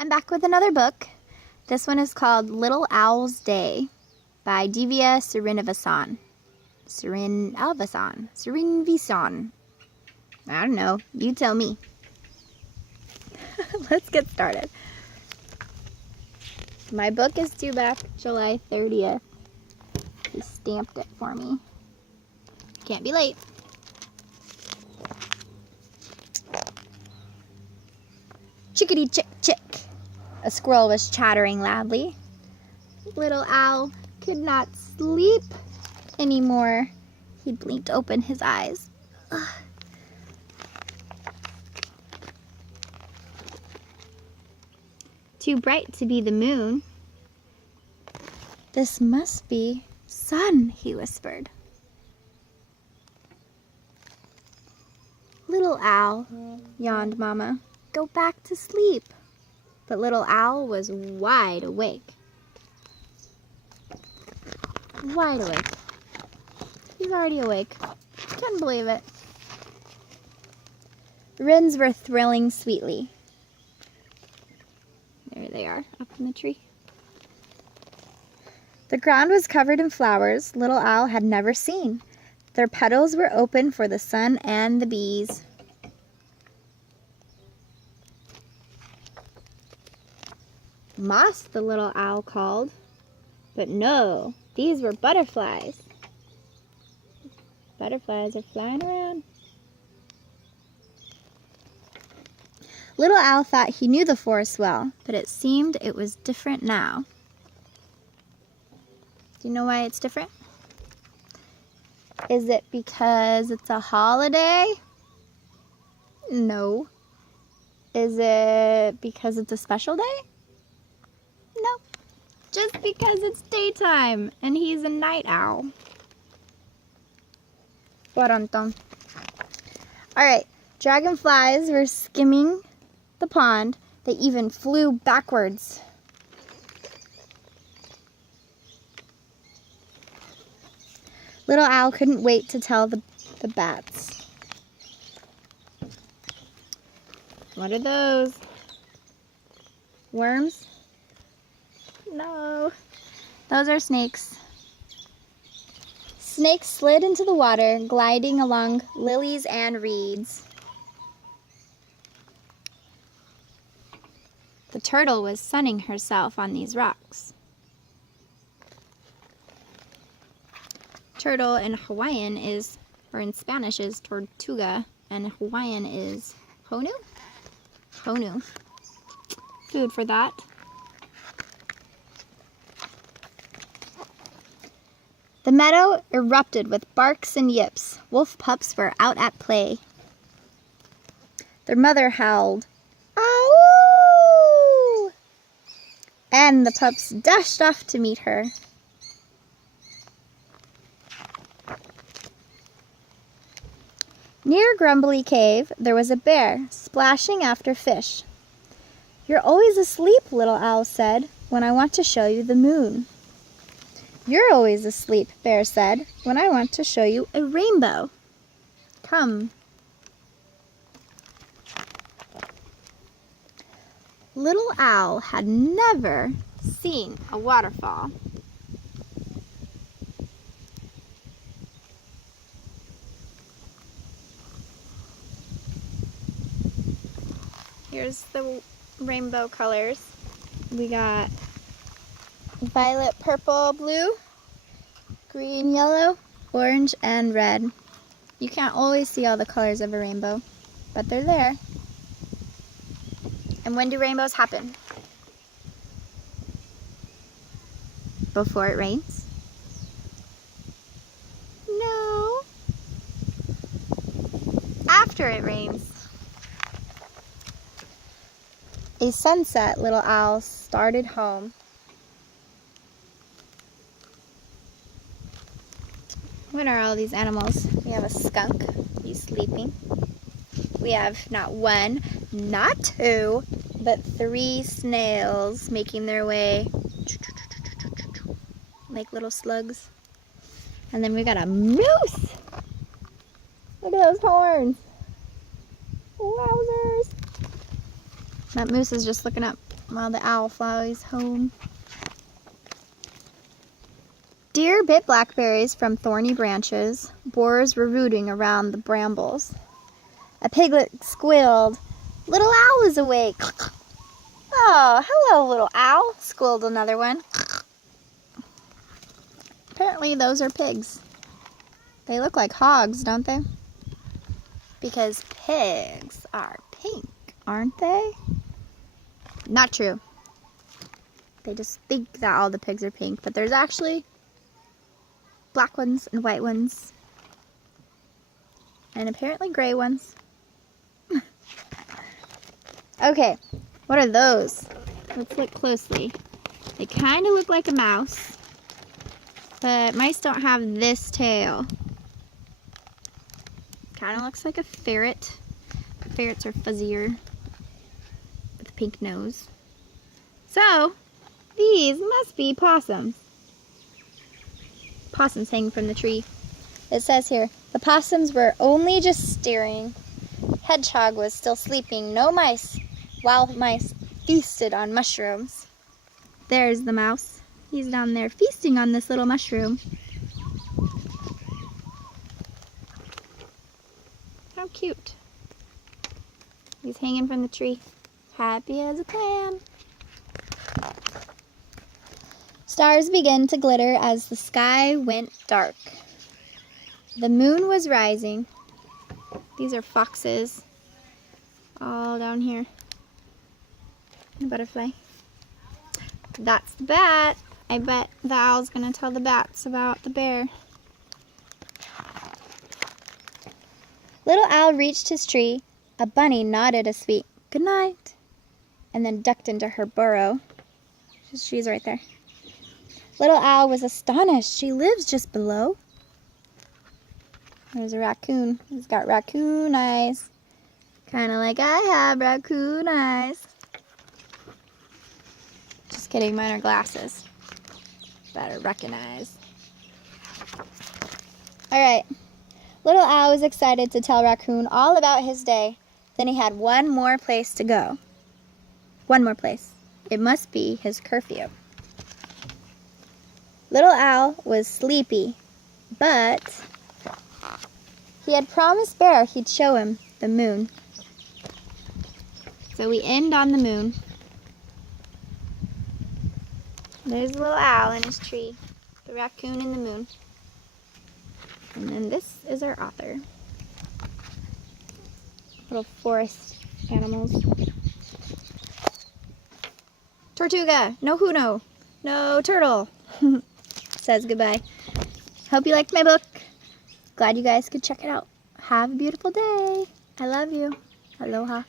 I'm back with another book. This one is called Little Owl's Day by Divya Srinivasan. Srinivasan. I don't know. You tell me. Let's get started. My book is due back July 30th. He stamped it for me. Can't be late. Chickadee chick chick. A squirrel was chattering loudly. Little Owl could not sleep anymore. He blinked open his eyes. Ugh. Too bright to be the moon. This must be sun, he whispered. Little Owl, yawned Mama, go back to sleep. But Little Owl was wide awake. Wide awake. He's already awake. Can't believe it. Wrens were thrilling sweetly. There they are, up in the tree. The ground was covered in flowers Little Owl had never seen. Their petals were open for the sun and the bees. Moss, the Little Owl called. But no, these were butterflies. Butterflies are flying around. Little Owl thought he knew the forest well, but it seemed it was different now. Do you know why it's different? Is it because it's a holiday? No. Is it because it's a special day? No. Just because it's daytime and he's a night owl. All right, dragonflies were skimming the pond. They even flew backwards. Little Owl couldn't wait to tell the bats. What are those? Worms? No, those are snakes. Snakes slid into the water, gliding along lilies and reeds. The turtle was sunning herself on these rocks. Turtle in Hawaiian is, or in Spanish is tortuga, and Hawaiian is honu? Honu. Food for that. The meadow erupted with barks and yips. Wolf pups were out at play. Their mother howled, "Ow!" And the pups dashed off to meet her. Near Grumbly Cave, there was a bear splashing after fish. "You're always asleep," Little Owl said, "when I want to show you the moon." "You're always asleep," Bear said, "when I want to show you a rainbow. Come." Little Owl had never seen a waterfall. Here's the rainbow colors. We got violet, purple, blue, green, yellow, orange, and red. You can't always see all the colors of a rainbow, but they're there. And when do rainbows happen? Before it rains? No. After it rains. A sunset, Little Owl started home. What are all these animals? We have a skunk. He's sleeping. We have not one, not two, but 3 snails making their way like little slugs. And then we got a moose. Look at those horns. Wowzers. That moose is just looking up. while the owl flies home. Deer bit blackberries from thorny branches. Boars were rooting around the brambles. A piglet squealed. Little Owl is awake. Oh, hello, little owl, squealed another one. Apparently those are pigs. They look like hogs, don't they? Because pigs are pink, aren't they? Not true. They just think that all the pigs are pink, but there's actually black ones and white ones. And apparently gray ones. Okay, what are those? Let's look closely. They kind of look like a mouse, but mice don't have this tail. Kind of looks like a ferret. Ferrets are fuzzier with a pink nose. So, these must be possums. Possums hanging from the tree. It says here, the possums were only just staring. Hedgehog was still sleeping. No mice. Wild mice feasted on mushrooms. There's the mouse. He's down there feasting on this little mushroom. How cute. He's hanging from the tree. Happy as a clam. Stars began to glitter as the sky went dark. The moon was rising. These are foxes. All down here. The butterfly. That's the bat. I bet the owl's gonna tell the bats about the bear. Little Owl reached his tree. A bunny nodded a sweet good night and then ducked into her burrow. She's right there. Little Owl was astonished. She lives just below. There's a raccoon. He's got raccoon eyes. Kind of like I have raccoon eyes. Just kidding, mine are glasses. Better recognize. Alright. Little Owl was excited to tell Raccoon all about his day. Then he had one more place to go. One more place. It must be his curfew. Little Owl was sleepy, but he had promised Bear he'd show him the moon. So we end on the moon. There's the little owl in his tree, the raccoon and the moon. And then this is our author. Little forest animals. Tortuga, no Huno, no turtle. Says goodbye. Hope you liked my book. Glad you guys could check it out. Have a beautiful day. I love you. Aloha.